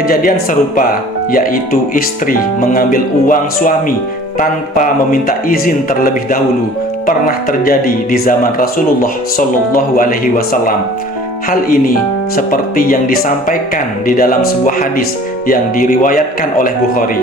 Kejadian serupa, yaitu istri mengambil uang suami tanpa meminta izin terlebih dahulu, pernah terjadi di zaman Rasulullah Shallallahu Alaihi Wasallam. Hal ini seperti yang disampaikan di dalam sebuah hadis yang diriwayatkan oleh Bukhari.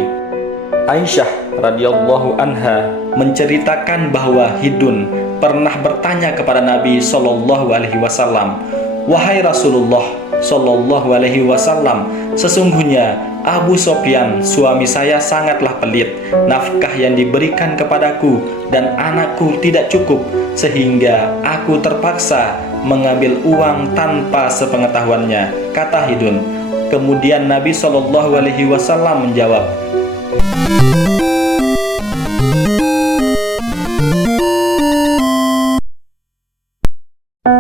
Aisyah radhiyallahu anha menceritakan bahwa Hidun pernah bertanya kepada Nabi Shallallahu Alaihi Wasallam, "Wahai Rasulullah Shallallahu Alaihi Wasallam, sesungguhnya Abu Sofyan suami saya sangatlah pelit. Nafkah yang diberikan kepadaku dan anakku tidak cukup, sehingga aku terpaksa mengambil uang tanpa sepengetahuannya," kata Hidun. Kemudian Nabi Shallallahu Alaihi Wasallam menjawab,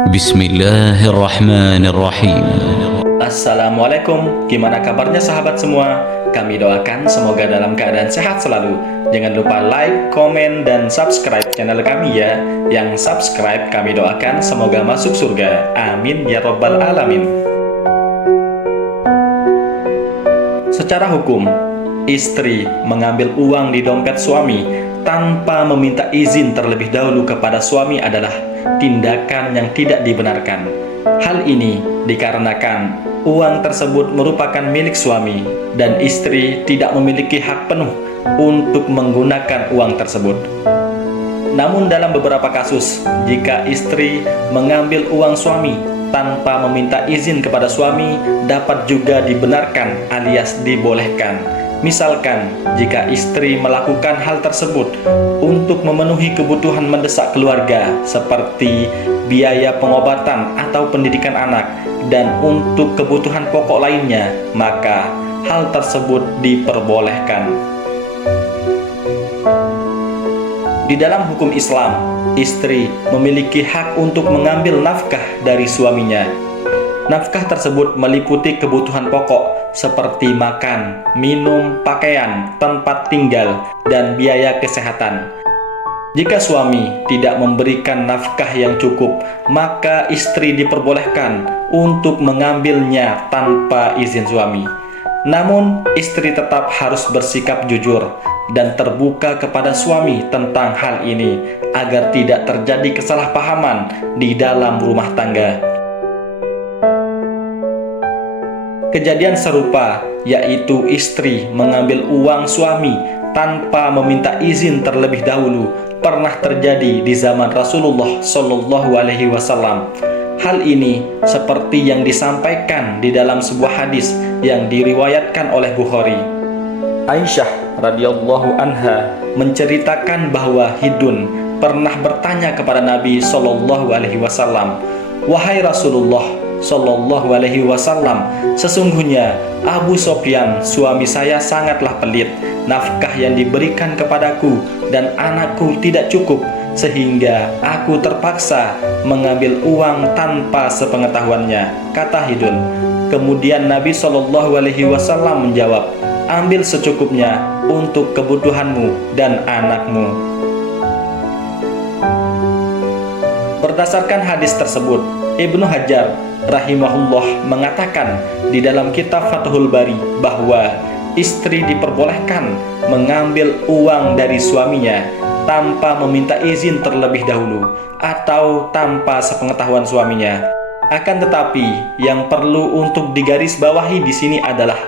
Bismillahirrahmanirrahim. Assalamualaikum, gimana kabarnya sahabat semua? Kami doakan semoga dalam keadaan sehat selalu. Jangan lupa like, komen, dan subscribe channel kami ya. Yang subscribe kami doakan semoga masuk surga. Amin ya robbal alamin. Secara hukum, istri mengambil uang di dompet suami tanpa meminta izin terlebih dahulu kepada suami adalah tindakan yang tidak dibenarkan. Hal ini dikarenakan uang tersebut merupakan milik suami dan istri tidak memiliki hak penuh untuk menggunakan uang tersebut. Namun dalam beberapa kasus, jika istri mengambil uang suami tanpa meminta izin kepada suami, dapat juga dibenarkan alias dibolehkan. Misalkan, jika istri melakukan hal tersebut untuk memenuhi kebutuhan mendesak keluarga seperti biaya pengobatan atau pendidikan anak dan untuk kebutuhan pokok lainnya, maka hal tersebut diperbolehkan. Di dalam hukum Islam, istri memiliki hak untuk mengambil nafkah dari suaminya. Nafkah tersebut meliputi kebutuhan pokok seperti makan, minum, pakaian, tempat tinggal, dan biaya kesehatan. Jika suami tidak memberikan nafkah yang cukup, maka istri diperbolehkan untuk mengambilnya tanpa izin suami. Namun, istri tetap harus bersikap jujur dan terbuka kepada suami tentang hal ini agar tidak terjadi kesalahpahaman di dalam rumah tangga. Kejadian serupa, yaitu istri mengambil uang suami tanpa meminta izin terlebih dahulu, pernah terjadi di zaman Rasulullah Shallallahu Alaihi Wasallam. Hal ini seperti yang disampaikan di dalam sebuah hadis yang diriwayatkan oleh Bukhari. Aisyah radhiyallahu anha menceritakan bahwa Hidun pernah bertanya kepada Nabi Shallallahu Alaihi Wasallam, "Wahai Rasulullah Shallallahu Alaihi Wasallam, sesungguhnya Abu Sofyan suami saya sangatlah pelit. Nafkah yang diberikan kepadaku dan anakku tidak cukup, sehingga aku terpaksa mengambil uang tanpa sepengetahuannya," kata Hidun. Kemudian Nabi Shallallahu Alaihi Wasallam menjawab, "Ambil secukupnya untuk kebutuhanmu dan anakmu." Berdasarkan hadis tersebut, Ibnu Hajar rahimahullah mengatakan di dalam kitab Fathul Bari bahwa istri diperbolehkan mengambil uang dari suaminya tanpa meminta izin terlebih dahulu atau tanpa sepengetahuan suaminya. Akan tetapi, yang perlu untuk digarisbawahi di sini adalah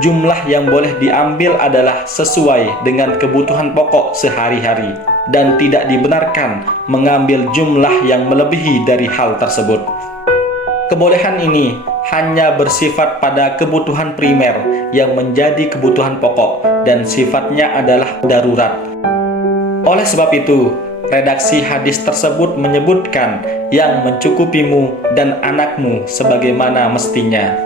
jumlah yang boleh diambil adalah sesuai dengan kebutuhan pokok sehari-hari dan tidak dibenarkan mengambil jumlah yang melebihi dari hal tersebut. Kebolehan ini hanya bersifat pada kebutuhan primer yang menjadi kebutuhan pokok dan sifatnya adalah darurat. Oleh sebab itu, redaksi hadis tersebut menyebutkan yang mencukupimu dan anakmu sebagaimana mestinya.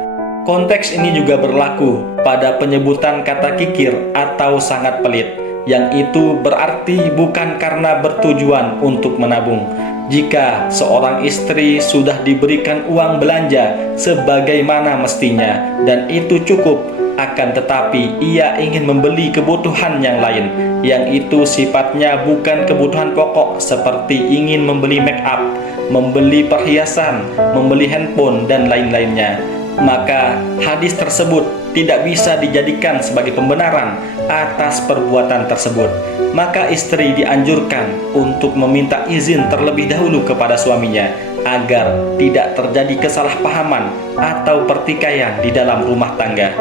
Konteks ini juga berlaku pada penyebutan kata kikir atau sangat pelit, yang itu berarti bukan karena bertujuan untuk menabung. Jika seorang istri sudah diberikan uang belanja sebagaimana mestinya dan itu cukup, akan tetapi ia ingin membeli kebutuhan yang lain, yang itu sifatnya bukan kebutuhan pokok seperti ingin membeli make up, membeli perhiasan, membeli handphone, dan lain-lainnya, maka hadis tersebut tidak bisa dijadikan sebagai pembenaran atas perbuatan tersebut. Maka istri dianjurkan untuk meminta izin terlebih dahulu kepada suaminya agar tidak terjadi kesalahpahaman atau pertikaian di dalam rumah tangga.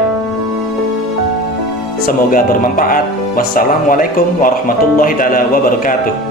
Semoga bermanfaat. Wassalamualaikum warahmatullahi wabarakatuh.